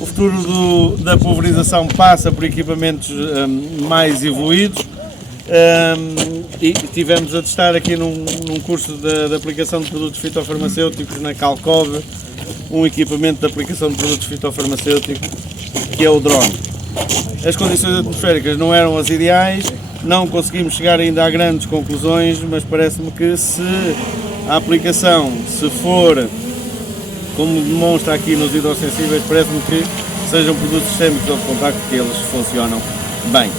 O futuro da pulverização passa por equipamentos mais evoluídos e tivemos a testar aqui num curso de aplicação de produtos fitofarmacêuticos na Calcove um equipamento de aplicação de produtos fitofarmacêuticos que é o drone. As condições atmosféricas não eram as ideais, não conseguimos chegar ainda a grandes conclusões, mas parece-me que se a aplicação, se for como demonstra aqui nos hidrossensíveis, parece-me que sejam produtos sistémicos ou de contacto que eles funcionam bem.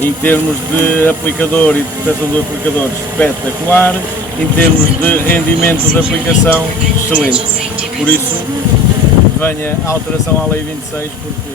Em termos de aplicador e de proteção do aplicador, espetacular. Em termos de rendimento de aplicação, excelente. Por isso, venha a alteração à Lei 26, porque